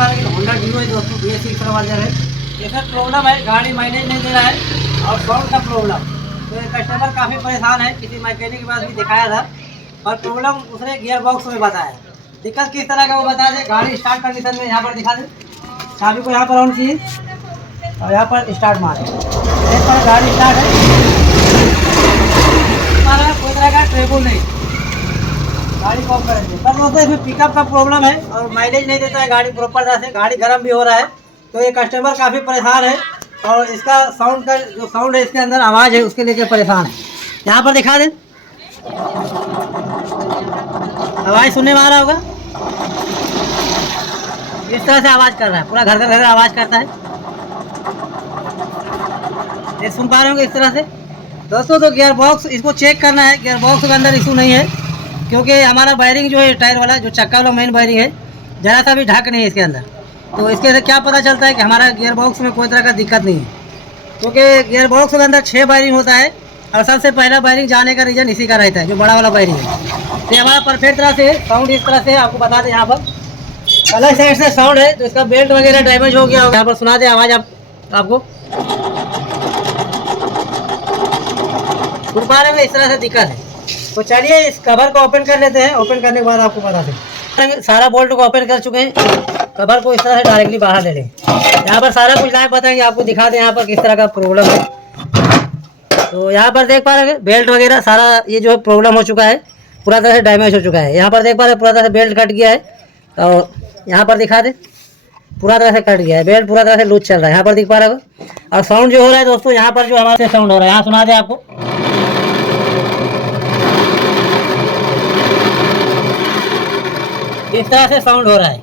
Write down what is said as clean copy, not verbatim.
पा रहे हैं होंडा डियो है दोस्तों, BS6 वाला है। इसमें प्रॉब्लम है, गाड़ी माइलेज नहीं दे रहा है और साउंड का प्रॉब्लम। तो ये कस्टमर काफ़ी परेशान है, किसी मैकेनिक के पास भी दिखाया था और प्रॉब्लम उसने गियर बॉक्स में बताया। दिक्कत किस तरह का वो बता दे। गाड़ी स्टार्ट कंडीशन में यहाँ पर दिखा दे, चाबी को यहाँ पर ऑन कीजिए और यहाँ पर स्टार्ट मारे, एक पर गाड़ी स्टार्ट है। हमारा कोई तरह का ट्रेबल नहीं, गाड़ी कॉम करेंगे। पर दोस्तों इसमें पिकअप का प्रॉब्लम है और माइलेज नहीं देता है गाड़ी प्रॉपर तरह से, गाड़ी गर्म भी हो रहा है। तो ये कस्टमर काफ़ी परेशान है और इसका साउंड का जो साउंड है, इसके अंदर आवाज़ है, उसके लेके परेशान है। यहाँ पर दिखा दें, आवाज़ सुनने में आ रहा होगा, इस तरह से आवाज़ कर रहा है, पूरा घर घर आवाज़ करता है। ये सुन पा रहे होंगे इस तरह से दोस्तों। तो गियर बॉक्स इसको चेक करना है, गियर बॉक्स के अंदर इशू नहीं है, क्योंकि हमारा वायरिंग जो है टायर वाला जो चक्का वाला मेन वायरिंग है, ज़रा सा भी ढक नहीं है इसके अंदर। तो इसके से क्या पता चलता है कि हमारा गियर बॉक्स में कोई तरह का दिक्कत नहीं है, क्योंकि गियर बॉक्स के अंदर 6 वायरिंग होता है और सबसे पहला वायरिंग जाने का रीज़न इसी का रहता है, जो बड़ा वाला वायरिंग है। तो हमारा परफेक्ट तरह से साउंड इस तरह से आपको बता दें। यहाँ पर अलग साइड से साउंड है, तो इसका बेल्ट वगैरह डैमेज हो गया होगा। यहाँ पर सुना दे आवाज़ आपको सुन पा रहे हैं, इस तरह से दिक्कत है। तो चलिए इस कवर को ओपन कर लेते हैं, ओपन करने के बाद आपको बता दें। सारा बोल्ट को ओपन कर चुके हैं, कवर को इस तरह से डायरेक्टली बाहर ले लें। यहाँ पर सारा कुछ लाइव बताएंगे, आपको दिखा दें यहाँ पर किस तरह का प्रॉब्लम है। तो यहाँ पर देख पा रहे हैं बेल्ट वगैरह सारा ये जो प्रॉब्लम हो चुका है, पूरा तरह से डैमेज हो चुका है। यहाँ पर देख पा रहे हैं पूरा तरह से बेल्ट कट गया है और यहाँ पर दिखा दे पूरा तरह से कट गया है, बेल्ट पूरा तरह से लूज चल रहा है। यहाँ पर दिख पा रहा होगा। और साउंड जो हो रहा है दोस्तों, यहाँ पर जो हमारे साउंड हो रहा है, यहाँ सुना दे आपको, इस तरह से साउंड हो रहा है।